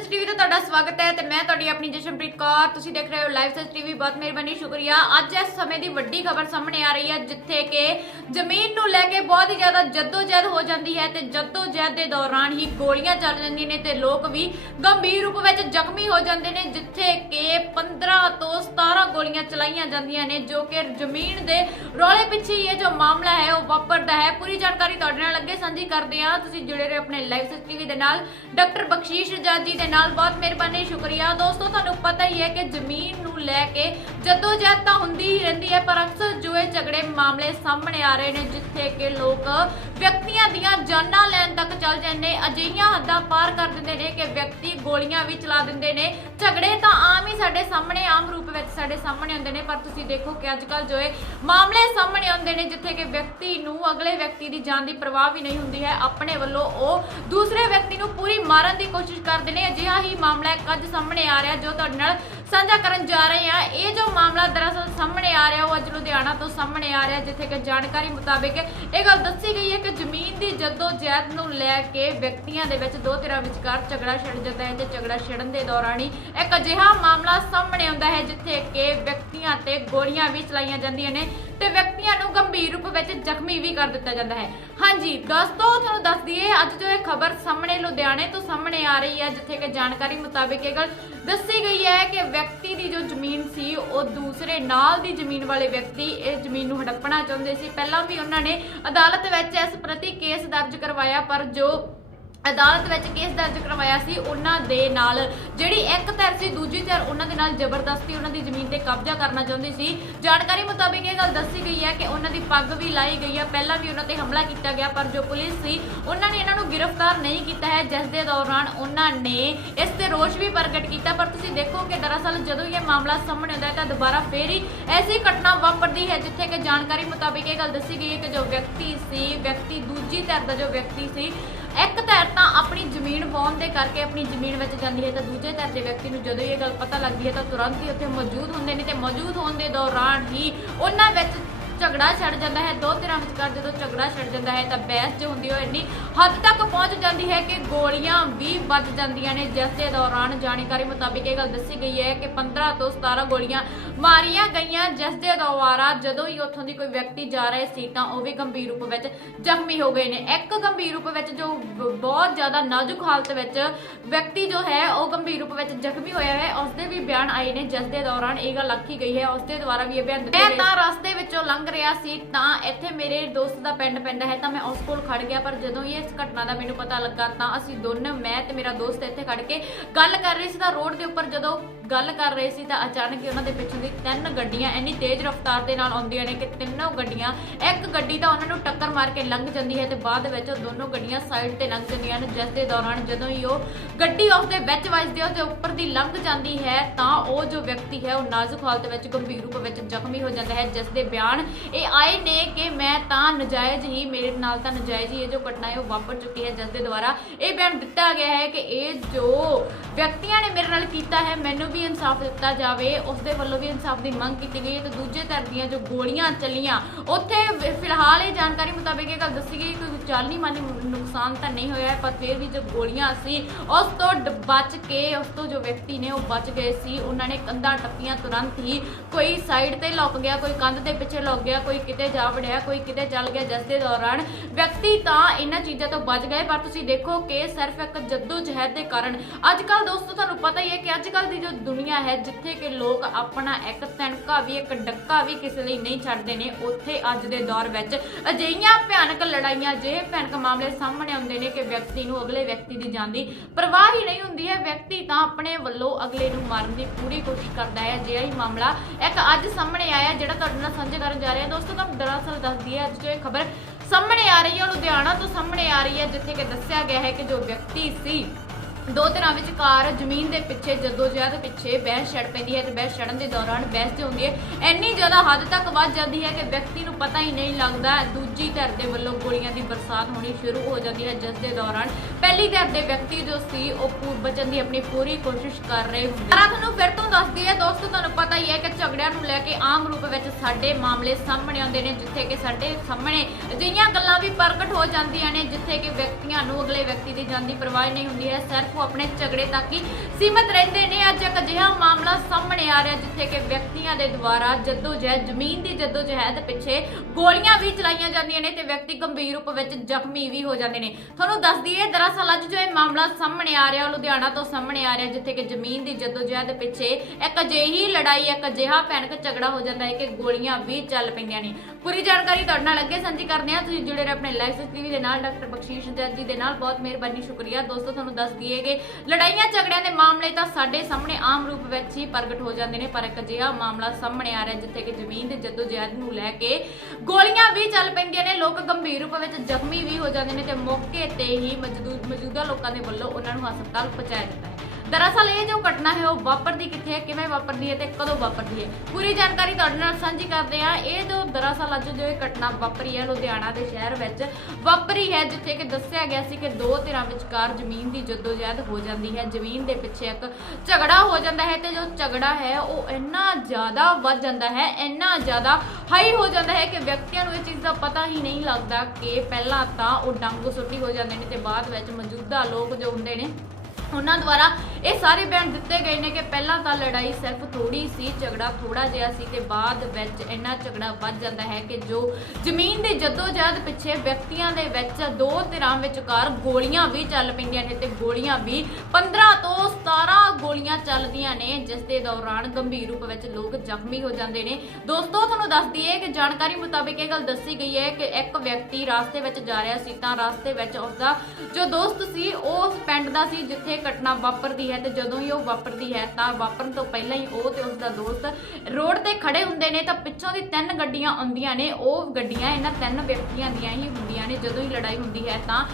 ਸੱਚ ਟੀਵੀ ਤੇ ਤੁਹਾਡਾ ਸਵਾਗਤ ਹੈ ਤੇ ਮੈਂ ਤੁਹਾਡੀ ਆਪਣੀ ਜਸ਼ਨਪ੍ਰੀਤ ਕੌਰ। ਤੁਸੀਂ ਦੇਖ ਰਹੇ ਹੋ ਲਾਈਵ ਸੱਚ ਟੀਵੀ ਬਹੁਤ ਮਿਹਰਬਾਨੀ ਸ਼ੁਕਰੀਆ। ਅੱਜ ਇਸ ਸਮੇਂ ਦੀ ਵੱਡੀ ਖਬਰ ਸਾਹਮਣੇ ਆ ਰਹੀ ਹੈ, ਜਿੱਥੇ ਕਿ ਜ਼ਮੀਨ ਨੂੰ ਲੈ ਕੇ ਬਹੁਤ ਹੀ ਜ਼ਿਆਦਾ ਜਹਿਦ ਹੋ ਜਾਂਦੀ ਹੈ ਤੇ ਜਹਿਦ ਦੇ ਦੌਰਾਨ ਹੀ ਗੋਲੀਆਂ ਚੱਲ ਜਾਂਦੀਆਂ ਨੇ ਤੇ ਲੋਕ ਵੀ ਗੰਭੀਰ ਰੂਪ ਵਿੱਚ ਜ਼ਖਮੀ ਹੋ ਜਾਂਦੇ ਨੇ, ਜਿੱਥੇ ਕਿ 15 ਤੋਂ 17 ਗੋਲੀਆਂ ਚਲਾਈਆਂ ਜਾਂਦੀਆਂ ਨੇ, ਜੋ ਕਿ ਜ਼ਮੀਨ ਦੇ ਰੌਲੇ ਪਿੱਛੇ ਇਹ ਜੋ ਮਾਮਲਾ ਹੈ, ਉਹ ਵਾਪਰਦਾ ਹੈ। ਪੂਰੀ ਜਾਣਕਾਰੀ ਤੁਹਾਡੇ ਨਾਲ ਅੱਗੇ ਸਾਂਝੀ ਕਰਦੇ ਹਾਂ। ਤੁਸੀਂ ਜੁੜੇ ਰਹੋ ਆਪਣੇ ਲਾਈਵ ਸੱਚ ਟੀਵੀ ਦੇ ਨਾਲ। ਡਾਕਟਰ ਬਖਸ਼ੀਸ਼ ਜਾਜੀ ਦੇ ਨਾਲ ਬਹੁਤ ਮਿਹਰਬਾਨੀ, ਸ਼ੁਕਰੀਆ। ਦੋਸਤੋ, ਤੁਹਾਨੂੰ ਪਤਾ ਹੀ ਹੈ ਕਿ ਜ਼ਮੀਨ ਨੂੰ ਲੈ ਕੇ ਜਦੋਂ ਜਹਿਦ ਤਾਂ ਹੁੰਦੀ ਹੀ ਰਹਿੰਦੀ ਹੈ, ਪਰ ਅਕਸਰ ਜੂਏ ਝਗੜੇ ਮਾਮਲੇ ਸਾਹਮਣੇ ਆ ਰਹੇ ਨੇ, ਜਿੱਥੇ ਕਿ ਲੋਕ ਵਿਅਕਤੀਆਂ ਦੀਆਂ ਜਾਨਾਂ ਲੈਣ ਤੱਕ ਚੱਲ ਜਾਂਦੇ ਨੇ, ਅਜਿਹੀਆਂ ਹੱਦਾਂ ਪਾਰ ਕਰ ਦਿੰਦੇ ਨੇ ਕਿ ਵਿਅਕਤੀ ਗੋਲੀਆਂ ਵੀ ਚਲਾ ਦਿੰਦੇ ਨੇ, ਝਗੜੇ ਆਮ ਰੂਪ ਵਿੱਚ ਸਾਡੇ ਸਾਹਮਣੇ ਆਉਂਦੇ ਨੇ, ਪਰ ਤੁਸੀਂ ਦੇਖੋ ਕਿ ਅੱਜ ਕੱਲ ਜੋ ਇਹ ਮਾਮਲੇ ਸਾਹਮਣੇ ਆਉਂਦੇ ਨੇ, ਜਿੱਥੇ ਕਿ ਵਿਅਕਤੀ ਨੂੰ ਅਗਲੇ ਵਿਅਕਤੀ ਦੀ ਜਾਨ ਦੀ ਪਰਵਾਹ ਵੀ ਨਹੀਂ ਹੁੰਦੀ ਹੈ, ਆਪਣੇ ਵੱਲੋਂ ਉਹ ਦੂਸਰੇ ਵਿਅਕਤੀ ਨੂੰ ਪੂਰੀ ਮਾਰਨ ਦੀ ਕੋਸ਼ਿਸ਼ ਕਰਦੇ ਨੇ। ਅਜਿਹਾ ਹੀ ਮਾਮਲਾ ਇੱਕ ਅੱਜ ਸਾਹਮਣੇ ਆ ਰਿਹਾ, ਜੋ ਤੁਹਾਡੇ ਨਾਲ ਸਾਂਝਾ ਕਰਨ ਜਾ ਰਹੇ ਹਾਂ। ਇਹ ਜੋ ਮਾਮਲਾ ਦਰਅਸਲ ਸਾਹਮਣੇ ਆ ਰਿਹਾ, ਉਹ ਅੱਜ ਲੁਧਿਆਣਾ ਤੋਂ ਸਾਹਮਣੇ ਆ ਰਿਹਾ, ਜਿੱਥੇ ਕਿ ਜਾਣਕਾਰੀ ਮੁਤਾਬਕ ਇਹ ਗੱਲ ਦੱਸੀ ਗਈ ਹੈ ਕਿ ਜ਼ਮੀਨ ਦੀ ਜੱਦੋ ਜਹਿਦ ਨੂੰ ਲੈ ਕੇ ਵਿਅਕਤੀਆਂ ਦੇ ਵਿੱਚ ਦੋ ਧਿਰਾਂ ਵਿਚਕਾਰ ਝਗੜਾ ਛਿੜ ਜਾਂਦਾ ਹੈ ਤੇ ਝਗੜਾ ਛਿੜਨ ਦੇ ਦੌਰਾਨ ਹੀ ਇੱਕ ਅਜਿਹਾ ਮਾਮਲਾ ਸਾਹਮਣੇ ਹੈ ਜਿੱਥੇ ਕਿ ਵਿਅਕਤੀਆਂ ਤੇ ਗੋਲੀਆਂ ਵੀ ਚਲਾਈਆਂ ਜਾਂਦੀਆਂ ਨੇ ਤੇ ਵਿਅਕਤੀਆਂ ਨੂੰ ਗੰਭੀਰ ਰੂਪ ਵਿੱਚ ਜ਼ਖਮੀ ਵੀ ਕਰ ਦਿੱਤਾ ਜਾਂਦਾ ਹੈ। ਹਾਂਜੀ, ਦੋਸਤੋ, ਤੁਹਾਨੂੰ ਦੱਸ ਦਈਏ, ਅੱਜ ਜੋ ਇਹ ਖਬਰ ਸਾਹਮਣੇ ਲੁਧਿਆਣੇ ਤੋਂ ਸਾਹਮਣੇ ਆ ਰਹੀ ਹੈ, ਜਿੱਥੇ ਕਿ ਜਾਣਕਾਰੀ ਮੁਤਾਬਕ ਇਹ ਗੱਲ ਦੱਸੀ ਗਈ ਹੈ ਕਿ ਵਿਅਕਤੀ ਦੀ ਜੋ ਜ਼ਮੀਨ ਸੀ, ਉਹ ਦੂਸਰੇ ਨਾਲ ਦੀ ਜ਼ਮੀਨ ਵਾਲੇ ਵਿਅਕਤੀ ਇਸ ਜ਼ਮੀਨ ਨੂੰ ਹੜੱਪਣਾ ਚਾਹੁੰਦੇ ਸੀ। ਪਹਿਲਾਂ ਵੀ ਉਹਨਾਂ ਨੇ ਅਦਾਲਤ ਵਿੱਚ ਇਸ ਪ੍ਰਤੀ ਕੇਸ ਦਰਜ ਕਰਵਾਇਆ, ਪਰ ਜੋ ਅਦਾਲਤ ਵਿੱਚ ਕੇਸ ਦਰਜ ਕਰਵਾਇਆ ਸੀ। ਉਹਨਾਂ ਦੇ ਨਾਲ ਜਿਹੜੀ ਇੱਕ ਧਿਰ ਸੀ, ਦੂਜੀ ਧਿਰ ਉਹਨਾਂ ਦੇ ਨਾਲ ਜ਼ਬਰਦਸਤੀ ਉਹਨਾਂ ਦੀ ਜ਼ਮੀਨ ਤੇ ਕਬਜ਼ਾ ਕਰਨਾ ਚਾਹੁੰਦੀ ਸੀ। ਜਾਣਕਾਰੀ ਮੁਤਾਬਕ ਇਹ ਗੱਲ ਦੱਸੀ ਗਈ ਹੈ ਕਿ ਉਹਨਾਂ ਦੀ ਪੱਗ ਵੀ ਲਾਈ ਗਈ ਹੈ। ਪਹਿਲਾਂ ਵੀ ਉਹਨਾਂ ਤੇ ਹਮਲਾ ਕੀਤਾ ਗਿਆ, ਪਰ ਜੋ ਪੁਲਿਸ ਸੀ, ਉਹਨਾਂ ਨੇ ਇਹਨਾਂ ਨੂੰ ਗ੍ਰਿਫਤਾਰ ਨਹੀਂ ਕੀਤਾ ਹੈ। ਜਿਸ ਦੇ ਦੌਰਾਨ ਉਹਨਾਂ ਨੇ ਇਸ ਤੇ ਰੋਸ਼ ਵੀ ਪ੍ਰਗਟ ਕੀਤਾ। ਪਰ ਤੁਸੀਂ ਦੇਖੋ ਕਿ ਦਰਅਸਲ ਜਦੋਂ ਇਹ ਮਾਮਲਾ ਸਾਹਮਣੇ ਆਉਂਦਾ ਹੈ, ਤਾਂ ਦੁਬਾਰਾ ਫੇਰ ਹੀ ਐਸੀ ਘਟਨਾ ਵਾਪਰਦੀ ਹੈ, ਜਿੱਥੇ ਕਿ ਜਾਣਕਾਰੀ ਮੁਤਾਬਿਕ ਇਹ ਗੱਲ ਦੱਸੀ ਗਈ ਹੈ ਕਿ ਜੋ ਵਿਅਕਤੀ ਸੀ, ਵਿਅਕਤੀ ਦੂਜੀ ਧਿਰ ਦਾ ਜੋ ਵਿਅਕਤੀ ਸੀ ਇੱਕ ਧਿਰ ਤਾਂ ਆਪਣੀ ਜ਼ਮੀਨ ਵਾਹੁਣ ਦੇ ਕਰਕੇ ਆਪਣੀ ਜ਼ਮੀਨ ਵਿੱਚ ਜਾਂਦੀ ਹੈ ਤਾਂ ਦੂਜੇ ਧਿਰ ਦੇ ਵਿਅਕਤੀ ਨੂੰ ਜਦੋਂ ਇਹ ਗੱਲ ਪਤਾ ਲੱਗਦੀ ਹੈ ਤਾਂ ਤੁਰੰਤ ਹੀ ਉੱਥੇ ਮੌਜੂਦ ਹੁੰਦੇ ਨੇ ਤੇ ਮੌਜੂਦ ਹੋਣ ਦੇ ਦੌਰਾਨ ਹੀ ਉਹਨਾਂ ਵਿੱਚ ਝਗੜਾ ਛੜ ਜਾਂਦਾ ਹੈ ਦੋ ਧਿਰਾਂ ਵਿਚਕਾਰ ਜਦੋਂ ਝਗੜਾ ਛੜ ਜਾਂਦਾ ਹੈ ਤਾਂ ਬਹਿਸ ਜੋ ਹੁੰਦੀ ਹੈ ਉਹ ਇੰਨੀ ਹੱਦ ਤੱਕ ਪਹੁੰਚ ਜਾਂਦੀ ਹੈ ਕਿ ਗੋਲੀਆਂ ਵੀ ਵੱਜ ਜਾਂਦੀਆਂ ਨੇ। ਜਿਸ ਦੇ ਦੌਰਾਨ ਜਾਣਕਾਰੀ ਮੁਤਾਬਿਕ ਇਹ ਗੱਲ ਦੱਸੀ ਗਈ ਹੈ ਕਿ 15 ਤੋਂ 17 ਗੋਲੀਆਂ ਮਾਰੀਆਂ ਗਈਆਂ ਜਿਸ ਦੇ ਦੁਆਰਾ ਜਦੋਂ ਹੀ ਉੱਥੋਂ ਦੀ ਕੋਈ ਵਿਅਕਤੀ ਜਾ ਰਹੇ ਸੀ ਤਾਂ ਉਹ ਵੀ ਗੰਭੀਰ ਰੂਪ ਵਿੱਚ ਜ਼ਖਮੀ ਹੋ ਗਏ ਨੇ। ਇੱਕ ਗੰਭੀਰ ਰੂਪ ਵਿੱਚ ਜੋ ਬਹੁਤ ਜ਼ਿਆਦਾ ਨਾਜ਼ੁਕ ਹਾਲਤ ਵਿੱਚ ਵਿਅਕਤੀ ਜੋ ਹੈ ਉਹ ਗੰਭੀਰ ਰੂਪ ਵਿੱਚ ਜ਼ਖਮੀ ਹੋਇਆ ਹੈ। ਉਸ ਦੇ ਵੀ ਬਿਆਨ ਆਏ ਨੇ ਜਿਸ ਦੇ ਦੌਰਾਨ ਇਹ ਗੱਲ ਆਖੀ ਗਈ ਹੈ। ਉਸ ਦੇ ਦੁਆਰਾ ਵੀ ਇਹ ਬਿਆਨ ਦਿੱਤੇ ਮੈਂ ਤਾਂ ਰਸਤੇ ਵਿੱਚੋਂ ਲੰਘ ਰਿਹਾ ਸੀ, ਤਾਂ ਇੱਥੇ ਮੇਰੇ ਦੋਸਤ ਦਾ ਪਿੰਡ ਪੈਂਦਾ ਹੈ, ਤਾਂ ਮੈਂ ਉਸ ਕੋਲ ਖੜ ਗਿਆ, ਪਰ ਜਦੋਂ ਹੀ ਇਸ ਘਟਨਾ ਦਾ ਮੈਨੂੰ ਪਤਾ ਲੱਗਾ, ਤਾਂ ਅਸੀਂ ਦੋਨੇ, ਮੈਂ ਤੇ ਮੇਰਾ ਦੋਸਤ ਇੱਥੇ ਖੜ ਕੇ ਗੱਲ ਕਰ ਰਹੇ ਸੀ, ਤਾਂ ਰੋਡ ਦੇ ਉੱਪਰ ਜਦੋਂ ਗੱਲ ਕਰ ਰਹੇ ਸੀ ਤਾਂ ਅਚਾਨਕ ਹੀ ਉਹਨਾਂ ਦੇ ਪਿੱਛੋਂ ਦੀ ਤਿੰਨ ਗੱਡੀਆਂ ਇੰਨੀ ਤੇਜ਼ ਰਫ਼ਤਾਰ ਦੇ ਨਾਲ ਆਉਂਦੀਆਂ ਨੇ ਕਿ ਤਿੰਨੋਂ ਗੱਡੀਆਂ, ਇੱਕ ਗੱਡੀ ਤਾਂ ਉਹਨਾਂ ਨੂੰ ਟੱਕਰ ਮਾਰ ਕੇ ਲੰਘ ਜਾਂਦੀ ਹੈ ਤੇ ਬਾਅਦ ਵਿੱਚ ਉਹ ਦੋਨੋਂ ਗੱਡੀਆਂ ਸਾਈਡ ਤੇ ਲੰਘ ਜਾਂਦੀਆਂ ਨੇ, ਜਿਸ ਦੇ ਦੌਰਾਨ ਜਦੋਂ ਹੀ ਉਹ ਗੱਡੀ ਉਸ ਦੇ ਵਿੱਚ ਵੱਜਦੀ ਹੈ ਉਸ ਉੱਪਰ ਦੀ ਲੰਘ ਜਾਂਦੀ ਹੈ, ਤਾਂ ਉਹ ਜੋ ਵਿਅਕਤੀ ਹੈ, ਉਹ ਨਾਜ਼ੁਕ ਹਾਲਤ ਵਿੱਚ ਗੰਭੀਰ ਰੂਪ ਵਿੱਚ ਜ਼ਖਮੀ ਹੋ ਜਾਂਦਾ ਹੈ, ਜਿਸ ਦੇ ਬਿਆਨ ਇਹ ਆਏ ਨੇ ਕਿ ਮੈਂ ਤਾਂ ਨਜਾਇਜ਼ ਹੀ, ਮੇਰੇ ਨਾਲ ਤਾਂ ਨਜਾਇਜ਼ ਹੀ ਇਹ ਜੋ ਘਟਨਾ ਹੈ ਉਹ ਵਾਪਰ ਚੁੱਕੀ ਹੈ ਜਿਸ ਦੇ ਦੁਆਰਾ। ਇਹ ਬਿਆਨ ਦਿੱਤਾ ਗਿਆ ਹੈ ਕਿ ਇਹ ਜੋ ਵਿਅਕਤੀਆਂ ਨੇ ਮੇਰੇ ਨਾਲ ਕੀਤਾ ਹੈ, ਮੈਨੂੰ ਵੀ ਇਨਸਾਫ ਦਿੱਤਾ ਜਾਵੇ ਉਸ ਦੇ ਵੱਲੋਂ ਵੀ ਇਨਸਾਫ ਦੀ ਮੰਗ ਕੀਤੀ ਗਈ ਹੈ। ਤੇ ਦੂਜੇ ਧਿਰ ਦੀਆਂ ਜੋ ਗੋਲੀਆਂ ਚੱਲੀਆਂ, ਉੱਥੇ ਫਿਲਹਾਲ ਇਹ ਜਾਣਕਾਰੀ ਮੁਤਾਬਕ ਇਹ ਗੱਲ ਦੱਸੀ ਗਈ ਕਿ ਕੋਈ ਜਾਨੀ ਮਾਨੀ ਨੁਕਸਾਨ ਤਾਂ ਨਹੀਂ ਹੋਇਆ ਪਰ ਫਿਰ ਵੀ ਜੋ ਗੋਲੀਆਂ ਸੀ, ਉਸ ਤੋਂ ਬਚ ਕੇ, ਉਸ ਤੋਂ ਜੋ ਵਿਅਕਤੀ ਨੇ ਉਹ ਬਚ ਗਏ ਸੀ। ਉਹਨਾਂ ਨੇ ਕੰਧਾਂ ਟੱਪੀਆਂ, ਤੁਰੰਤ ਹੀ ਕੋਈ ਸਾਈਡ ਤੇ ਲੁਕ ਗਿਆ, ਕੋਈ ਕੰਧ ਦੇ ਪਿੱਛੇ ਲੁਕ ਗਿਆ, ਕੋਈ ਕਿਤੇ ਜਾ ਵੜਿਆ ਕੋਈ ਕਿਤੇ ਚੱਲ ਗਿਆ ਜਿਸ ਦੇ ਦੌਰਾਨ ਵਿਅਕਤੀ ਤਾਂ ਇਹਨਾਂ ਚੀਜ਼ਾਂ ਤੋਂ ਬਚ ਗਏ, ਪਰ ਤੁਸੀਂ ਦੇਖੋ ਕਿ ਸਿਰਫ ਇੱਕ ਜੱਦੋ ਦੇ ਕਾਰਨ ਅੱਜ ਕੱਲ ਦੋਸਤੋ ਤੁਹਾਨੂੰ ਪਤਾ ਹੀ ਹੈ ਕਿ ਅੱਜ ਕੱਲ ਦੀ ਜੋ ਦੁਨੀਆ ਹੈ, ਜਿੱਥੇ ਕਿ ਲੋਕ ਆਪਣਾ ਇੱਕ ਤਣਕਾ ਵੀ, ਇੱਕ ਡੱਕਾ ਵੀ ਕਿਸੇ ਲਈ ਨਹੀਂ ਛੱਡਦੇ ਨੇ, ਉੱਥੇ ਅੱਜ ਦੇ ਦੌਰ ਵਿੱਚ ਅਜਿਹੀਆਂ ਭਿਆਨਕ ਲੜਾਈਆਂ ਜਿਹੇ ਭਿਆਨਕ ਮਾਮਲੇ ਸਾਹਮਣੇ ਆਉਂਦੇ ਨੇ ਕਿ ਵਿਅਕਤੀ ਨੂੰ ਅਗਲੇ ਵਿਅਕਤੀ ਦੀ ਜਾਨ ਦੀ ਪਰਵਾਹ ਹੀ ਨਹੀਂ ਹੁੰਦੀ ਹੈ। ਵਿਅਕਤੀ ਤਾਂ ਆਪਣੇ ਵੱਲੋਂ ਅਗਲੇ ਨੂੰ ਮਾਰਨ ਦੀ ਪੂਰੀ ਕੋਸ਼ਿਸ਼ ਕਰਦਾ ਹੈ। ਅਜਿਹਾ ਹੀ ਮਾਮਲਾ ਇੱਕ ਅੱਜ ਸਾਹਮਣੇ ਆਇਆ, ਜਿਹੜਾ ਤੁਹਾਡੇ ਨਾਲ ਸਾਂਝਾ ਕਰਨ ਜਾ ਰਹੇ। ਹਾਂ ਦੋਸਤੋ, ਤੁਹਾਨੂੰ ਦਰਅਸਲ ਦੱਸ ਦੱਸਦੀ ਹੈ। ਅੱਜ ਜੋ ਇਹ ਖਬਰ ਸਾਹਮਣੇ ਆ ਰਹੀ ਹੈ, ਲੁਧਿਆਣਾ ਤੋਂ ਸਾਹਮਣੇ ਆ ਰਹੀ ਹੈ, ਜਿੱਥੇ ਕਿ ਦੱਸਿਆ ਗਿਆ ਹੈ ਕਿ ਜੋ ਵਿਅਕਤੀ ਸੀ ਦੋ ਤਰ੍ਹਾਂ ਵਿਚਕਾਰ ਜ਼ਮੀਨ ਦੇ ਪਿੱਛੇ ਜਦੋਜਹਿਦ ਪਿੱਛੇ ਬਹਿਸ ਛੜ ਪੈਂਦੀ ਹੈ ਤੇ ਬਹਿਸ ਛੜਨ ਦੇ ਦੌਰਾਨ ਬਹਿਸ ਜੋ ਹੁੰਦੀ ਹੈ। ਇੰਨੀ ਜ਼ਿਆਦਾ ਹੱਦ ਤੱਕ ਵੱਧ ਜਾਂਦੀ ਹੈ ਕਿ ਵਿਅਕਤੀ ਨੂੰ ਪਤਾ ਹੀ ਨਹੀਂ ਲੱਗਦਾ। ਦੂਜੀ ਧਿਰ ਦੇ ਵੱਲੋਂ ਗੋਲੀਆਂ ਦੀ ਬਰਸਾਤ ਹੋਣੀ ਸ਼ੁਰੂ ਹੋ ਜਾਂਦੀ ਹੈ, ਜਿਸ ਦੇ ਦੌਰਾਨ ਪਹਿਲੀ ਧਿਰ ਦੇ ਵਿਅਕਤੀ ਜੋ ਸੀ, ਉਹ ਪੂ- ਬਚਣ ਦੀ ਆਪਣੀ ਪੂਰੀ ਕੋਸ਼ਿਸ਼ ਕਰ ਰਹੇ ਹੁੰਦੇ ਪਰ ਤੁਹਾਨੂੰ ਫਿਰ ਤੋਂ ਦੱਸਦੀ ਹੈ, ਦੋਸਤੋ, ਤੁਹਾਨੂੰ ਪਤਾ ਹੀ ਹੈ ਕਿ ਝਗੜਿਆਂ ਨੂੰ ਲੈ ਕੇ ਆਮ ਰੂਪ ਵਿੱਚ ਸਾਡੇ ਮਾਮਲੇ ਸਾਹਮਣੇ ਆਉਂਦੇ ਨੇ, ਜਿੱਥੇ ਕਿ ਸਾਡੇ ਸਾਹਮਣੇ ਅਜਿਹੀਆਂ ਗੱਲਾਂ ਵੀ ਪ੍ਰਗਟ ਹੋ ਜਾਂਦੀਆਂ ਨੇ, ਜਿੱਥੇ ਕਿ ਵਿਅਕਤੀਆਂ ਨੂੰ ਅਗਲੇ ਵਿਅਕਤੀ ਦੀ ਜਾਨ ਦੀ ਪਰਵਾਹ ਨਹੀਂ ਹੁੰਦੀ ਹੈ। ਸਿਰਫ ਉਹ ਆਪਣੇ ਝਗੜੇ ਤੱਕ ਹੀ ਸੀਮਤ ਰਹਿੰਦੇ ਨੇ। ਅੱਜ ਇੱਕ ਅਜਿਹਾ ਮਾਮਲਾ ਸਾਹਮਣੇ ਆ ਰਿਹਾ ਜਿੱਥੇ ਕਿ ਵਿਅਕਤੀਆਂ ਦੇ ਦੁਆਰਾ ਜਹਿਦ ਜ਼ਮੀਨ ਦੀ ਜਹਿਦ ਪਿੱਛੇ ਗੋਲੀਆਂ ਵੀ ਚਲਾਈਆਂ ਜਾਂਦੀਆਂ ਨੇ ਤੇ ਵਿਅਕਤੀ ਗੰਭੀਰ ਰੂਪ ਵਿੱਚ ਜ਼ਖਮੀ ਵੀ ਹੋ ਜਾਂਦੇ ਨੇ। ਤੁਹਾਨੂੰ ਦੱਸ ਦਈਏ, ਦਰਅਸਲ ਅੱਜ ਜੋ ਇਹ ਮਾਮਲਾ ਸਾਹਮਣੇ ਆ ਰਿਹਾ, ਲੁਧਿਆਣਾ ਤੋਂ ਸਾਹਮਣੇ ਆ ਰਿਹਾ, ਜਿੱਥੇ ਕਿ ਜ਼ਮੀਨ ਦੀ ਜਹਿਦ ਪਿੱਛੇ ਇੱਕ ਅਜਿਹੀ ਲੜਾਈ, ਇੱਕ ਅਜਿਹਾ ਭੈਣਕ ਝਗੜਾ ਹੋ ਜਾਂਦਾ ਹੈ ਕਿ ਗੋਲੀਆਂ ਵੀ ਚੱਲ ਪੈਂਦੀਆਂ ਨੇ। ਪੂਰੀ ਜਾਣਕਾਰੀ ਤੁਹਾਡੇ ਨਾਲ ਅੱਗੇ ਸਾਂਝੀ ਕਰਦੇ ਹਾਂ। ਤੁਸੀਂ ਜੁੜੇ ਰਹੋ ਆਪਣੇ ਲਾਈਵ ਟੀਵੀ ਦੇ ਨਾਲ, ਡਾਕਟਰ ਬਖਸ਼ੀਸ਼ ਜੱਜ ਜੀ ਦੇ ਨਾਲ। ਬਹੁਤ ਮਿਹਰਬਾਨੀ, ਸ਼ੁਕਰੀਆ। ਦੋਸਤੋ, ਤੁਹਾਨੂੰ ਦੱਸ ਦਈਏ ਕਿ ਲੜਾਈਆਂ ਝਗੜਿਆਂ ਦੇ ਮਾਮਲੇ ਤਾਂ ਸਾਡੇ ਸਾਹਮਣੇ ਆਮ ਰੂਪ ਵਿੱਚ ਹੀ ਪ੍ਰਗਟ ਹੋ ਜਾਂਦੇ ਨੇ, ਪਰ ਇੱਕ ਅਜਿਹਾ ਮਾਮਲਾ ਸਾਹਮਣੇ ਆ ਰਿਹਾ ਜਿੱਥੇ ਕਿ ਜ਼ਮੀਨ ਦੇ ਜਹਿਦ ਨੂੰ ਲੈ ਕੇ ਗੋਲੀਆਂ ਵੀ ਚੱਲ ਪੈਂਦੀਆਂ ਨੇ, ਲੋਕ ਗੰਭੀਰ ਰੂਪ ਵਿੱਚ ਜ਼ਖਮੀ ਵੀ ਹੋ ਜਾਂਦੇ ਨੇ ਤੇ ਮੌਕੇ ਤੇ ਹੀ ਮੌਜੂਦ ਮੌਜੂਦਾ ਲੋਕਾਂ ਦੇ ਵੱਲੋਂ ਉਹਨਾਂ ਨੂੰ ਹਸਪਤਾਲ ਪਹੁੰਚਾਇਆ ਜਾਂਦਾ ਹੈ। ਦਰਅਸਲ ਇਹ ਜੋ ਘਟਨਾ ਹੈ, ਉਹ ਵਾਪਰਦੀ ਕਿੱਥੇ ਹੈ, ਕਿਵੇਂ ਵਾਪਰਦੀ ਹੈ ਤੇ ਕਦੋਂ ਵਾਪਰਦੀ ਹੈ? ਪੂਰੀ ਜਾਣਕਾਰੀ ਤੁਹਾਡੇ ਨਾਲ ਸਾਂਝੀ ਕਰਦੇ ਹਾਂ। ਇਹ ਜੋ ਦਰਅਸਲ ਅੱਜ ਜੋ ਇਹ ਘਟਨਾ ਵਾਪਰੀ ਹੈ, ਲੁਧਿਆਣਾ ਦੇ ਸ਼ਹਿਰ ਵਿੱਚ ਵਾਪਰੀ ਹੈ, ਜਿੱਥੇ ਕਿ ਦੱਸਿਆ ਗਿਆ ਸੀ ਕਿ ਦੋ ਧਿਰਾਂ ਵਿਚਕਾਰ ਜ਼ਮੀਨ ਦੀ ਜਦੋਜਹਿਦ ਹੋ ਜਾਂਦੀ ਹੈ। ਜ਼ਮੀਨ ਦੇ ਪਿੱਛੇ ਇੱਕ ਝਗੜਾ ਹੋ ਜਾਂਦਾ ਹੈ ਤੇ ਜੋ ਝਗੜਾ ਹੈ, ਉਹ ਇੰਨਾ ਜ਼ਿਆਦਾ ਵੱਧ ਜਾਂਦਾ ਹੈ, ਇੰਨਾ ਜ਼ਿਆਦਾ ਹਾਈ ਹੋ ਜਾਂਦਾ ਹੈ ਕਿ ਵਿਅਕਤੀਆਂ ਨੂੰ ਇਹ ਚੀਜ਼ ਦਾ ਪਤਾ ਹੀ ਨਹੀਂ ਲੱਗਦਾ ਕਿ ਪਹਿਲਾਂ ਤਾਂ ਉਹ ਡੰਗ ਸੁੱਟੀ ਹੋ ਜਾਂਦੇ ਨੇ ਤੇ ਬਾਅਦ ਵਿੱਚ ਮੌਜੂਦਾ ਲੋਕ ਜੋ ਹੁੰਦੇ ਨੇ ਉਹਨਾਂ ਦੁਆਰਾ ਇਹ ਸਾਰੇ ਬਿਆਨ ਦਿੱਤੇ ਗਏ ਨੇ ਕਿ ਪਹਿਲਾਂ ਤਾਂ ਲੜਾਈ ਸਿਰਫ ਥੋੜੀ ਸੀ, ਝਗੜਾ ਥੋੜਾ ਜਿਹਾ ਸੀ ਤੇ ਬਾਅਦ ਵਿੱਚ ਇੰਨਾ ਝਗੜਾ ਵੱਧ ਜਾਂਦਾ ਹੈ ਕਿ ਜੋ ਜ਼ਮੀਨ ਦੀ ਜਦੋਜਹਿਦ ਪਿੱਛੇ ਵਿਅਕਤੀਆਂ ਦੇ ਵਿੱਚ ਦੋ ਧਿਰਾਂ ਵਿਚਕਾਰ ਗੋਲੀਆਂ ਵੀ ਚੱਲ ਪੈਂਦੀਆਂ ਨੇ ਤੇ ਗੋਲੀਆਂ ਵੀ 15 ਤੋਂ 17 ਚੱਲਦੀਆਂ ਨੇ, ਜਿਸ ਦੇ ਦੌਰਾਨ ਗੰਭੀਰ ਰੂਪ ਵਿੱਚ ਲੋਕ ਜ਼ਖਮੀ ਹੋ ਜਾਂਦੇ ਨੇ। ਦੋਸਤੋ, ਤੁਹਾਨੂੰ ਦੱਸ ਦਈਏ ਕਿ ਜਾਣਕਾਰੀ ਮੁਤਾਬਿਕ ਇਹ ਗੱਲ ਦੱਸੀ ਗਈ ਹੈ ਕਿ ਇੱਕ ਵਿਅਕਤੀ ਰਾਸਤੇ ਵਿੱਚ ਜਾ ਰਿਹਾ ਸੀ, ਤਾਂ ਰਾਸਤੇ ਵਿੱਚ ਉਸਦਾ ਜੋ ਦੋਸਤ ਸੀ, ਉਹ ਉਸ ਪਿੰਡ ਦਾ ਸੀ ਜਿੱਥੇ ਘਟਨਾ ਵਾਪਰਦੀ ਹੈ ਤੇ ਜਦੋਂ ਹੀ ਉਹ ਵਾਪਰਦੀ ਹੈ, ਤਾਂ ਵਾਪਰਨ ਤੋਂ ਪਹਿਲਾਂ ਹੀ ਉਹ ਤੇ ਉਸਦਾ ਦੋਸਤ ਰੋਡ ਤੇ ਖੜੇ ਹੁੰਦੇ ਨੇ, ਤਾਂ ਪਿੱਛੋਂ ਦੀ ਤਿੰਨ ਗੱਡੀਆਂ ਆਉਂਦੀਆਂ ਨੇ। ਉਹ ਗੱਡੀਆਂ ਇਹਨਾਂ ਤਿੰਨ ਵਿਅਕਤੀਆਂ ਦੀਆਂ ਹੀ ਹੁੰਦੀਆਂ ਨੇ। ਜਦੋਂ ਹੀ ਲੜਾਈ ਹੁੰਦੀ ਹੈ, ਤਾਂ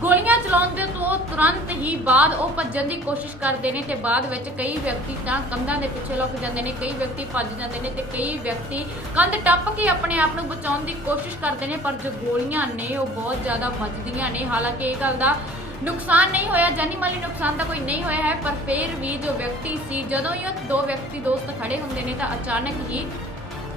ਗੋਲੀਆਂ ਚਲਾਉਣ ਦੇ ਤੋਂ ਤੁਰੰਤ ਹੀ ਬਾਅਦ ਉਹ ਭੱਜਣ ਦੀ ਕੋਸ਼ਿਸ਼ ਕਰਦੇ ਨੇ ਤੇ ਬਾਅਦ ਵਿੱਚ ਕਈ ਵਿਅਕਤੀ ਤਾਂ ਕੰਧਾਂ ਦੇ ਪਿੱਛੇ ਲੁਕ ਜਾਂਦੇ ਨੇ, ਕਈ ਵਿਅਕਤੀ ਭੱਜ ਜਾਂਦੇ ਨੇ ਤੇ ਕਈ ਵਿਅਕਤੀ ਕੰਧ ਟੱਪ ਕੇ ਆਪਣੇ ਆਪ ਨੂੰ ਬਚਾਉਣ ਦੀ ਕੋਸ਼ਿਸ਼ ਕਰਦੇ ਨੇ, ਪਰ ਜੋ ਗੋਲੀਆਂ ਨੇ ਉਹ ਬਹੁਤ ਜ਼ਿਆਦਾ ਵੱਜਦੀਆਂ ਨੇ। ਹਾਲਾਂਕਿ ਇਹ ਗੱਲ ਦਾ ਨੁਕਸਾਨ ਨਹੀਂ ਹੋਇਆ ਜਾਨੀ ਮਾਲੀ ਨੁਕਸਾਨ ਤਾਂ ਕੋਈ ਨਹੀਂ ਹੋਇਆ ਹੈ, ਪਰ ਫਿਰ ਵੀ ਜੋ ਵਿਅਕਤੀ ਸੀ, ਜਦੋਂ ਹੀ ਦੋ ਵਿਅਕਤੀ ਦੋਸਤ ਖੜੇ ਹੁੰਦੇ ਨੇ ਤਾਂ ਅਚਾਨਕ ਹੀ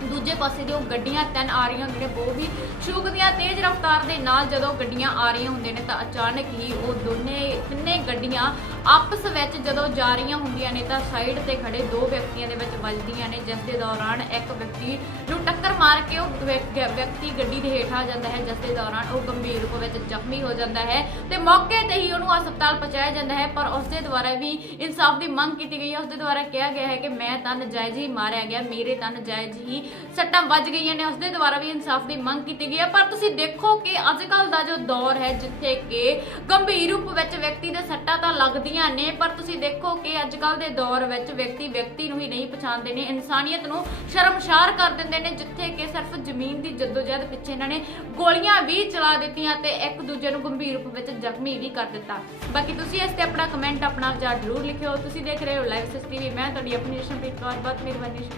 ਦੂਜੇ ਪਾਸੇ ਦੀ ਉਹ ਗੱਡੀਆਂ ਤਿੰਨ ਆ ਰਹੀਆਂ ਹੁੰਦੀਆਂ ਨੇ, ਬਹੁਤ ਹੀ ਸ਼ੂਕ ਦੀਆਂ, ਤੇਜ਼ ਰਫ਼ਤਾਰ ਦੇ ਨਾਲ ਜਦੋਂ ਗੱਡੀਆਂ ਆ ਰਹੀਆਂ ਹੁੰਦੀਆਂ ਨੇ ਤਾਂ ਅਚਾਨਕ ਹੀ ਉਹ ਦੋਨੇ ਤਿੰਨੇ ਗੱਡੀਆਂ ਆਪਸ ਵਿੱਚ ਜਦੋਂ ਜਾ ਰਹੀਆਂ ਹੁੰਦੀਆਂ ਨੇ ਤਾਂ ਸਾਈਡ ਤੇ ਖੜੇ ਦੋ ਵਿਅਕਤੀਆਂ ਦੇ ਵਿੱਚ ਵੱਜਦੀਆਂ ਨੇ, ਜਿਸ ਦੇ ਦੌਰਾਨ ਇੱਕ ਵਿਅਕਤੀ ਨੂੰ ਟੱਕਰ ਮਾਰ ਕੇ ਉਹ ਵਿਅਕਤੀ ਗੱਡੀ ਦੇ ਹੇਠ ਆ ਜਾਂਦਾ ਹੈ, ਜਿਸ ਦੇ ਦੌਰਾਨ ਉਹ ਗੰਭੀਰ ਰੂਪ ਵਿੱਚ ਜ਼ਖਮੀ ਹੋ ਜਾਂਦਾ ਹੈ ਤੇ ਮੌਕੇ ਤੇ ਹੀ ਉਹਨੂੰ ਹਸਪਤਾਲ ਪਹੁੰਚਾਇਆ ਜਾਂਦਾ ਹੈ, ਪਰ ਉਸ ਦੇ ਦੁਆਰਾ ਵੀ ਇਨਸਾਫ ਦੀ ਮੰਗ ਕੀਤੀ ਗਈ ਹੈ। ਉਸ ਦੇ ਦੁਆਰਾ ਕਿਹਾ ਗਿਆ ਹੈ ਕਿ ਮੈਂ ਤਾਂ ਨਜਾਇਜ਼ ਹੀ ਮਾਰਿਆ ਗਿਆ, ਮੇਰੇ ਤਾਂ ਨਜਾਇਜ਼ ਹੀ ਸੱਟਾਂ ਵੱਜ ਗਈਆਂ ਨੇ, ਉਸ ਦੇ ਦੁਆਰਾ ਵੀ ਇਨਸਾਫ ਦੀ ਮੰਗ ਕੀਤੀ ਗਈ ਹੈ। ਪਰ ਤੁਸੀਂ ਦੇਖੋ ਕਿ ਅੱਜ ਕੱਲ ਦਾ ਜੋ ਦੌਰ ਹੈ, ਜਿੱਥੇ ਕਿ ਗੰਭੀਰ ਰੂਪ ਵਿੱਚ ਵਿਅਕਤੀ ਦੇ ਸੱਟਾਂ ਤਾਂ ਲੱਗਦੀਆਂ ਨੇ, ਪਰ ਤੁਸੀਂ ਦੇਖੋ ਕਿ ਅੱਜ ਕੱਲ ਦੇ ਦੌਰ ਵਿੱਚ ਵਿਅਕਤੀ ਵਿਅਕਤੀ ਨੂੰ ਹੀ ਨਹੀਂ ਪਛਾਣਦੇ ਨੇ। ਇਨਸਾਨੀਅਤ ਨੂੰ ਸ਼ਰਮਸ਼ਾਰ ਕਰ ਦਿੰਦੇ ਨੇ, ਜਿੱਥੇ ਕਿ ਸਿਰਫ ਜ਼ਮੀਨ ਦੀ ਜਦੋਜਹਿਦ ਪਿੱਛੇ ਇਹਨਾਂ ਨੇ ਗੋਲੀਆਂ ਵੀ ਚਲਾ ਦਿੱਤੀਆਂ ਤੇ ਇੱਕ ਦੂਜੇ ਨੂੰ ਗੰਭੀਰ ਰੂਪ ਵਿੱਚ ਜ਼ਖਮੀ ਵੀ ਕਰ ਦਿੱਤਾ। ਬਾਕੀ ਤੁਸੀਂ ਇਸ ਤੇ ਆਪਣਾ ਕਮੈਂਟ ਆਪਣਾ ਵਿਚਾਰ ਜ਼ਰੂਰ ਲਿਖਿਓ। ਤੁਸੀਂ ਦੇਖ ਰਹੇ ਹੋ ਲਾਈਵ ਸਿਸ ਟੀਵੀ ਮੈਂ ਤੁਹਾਡੀ ਆਪਣੀ ਜਸ਼ਨਪ੍ਰੀਤ ਕੌਰ, ਬਹੁਤ ਮਿਹਰਬਾਨੀ।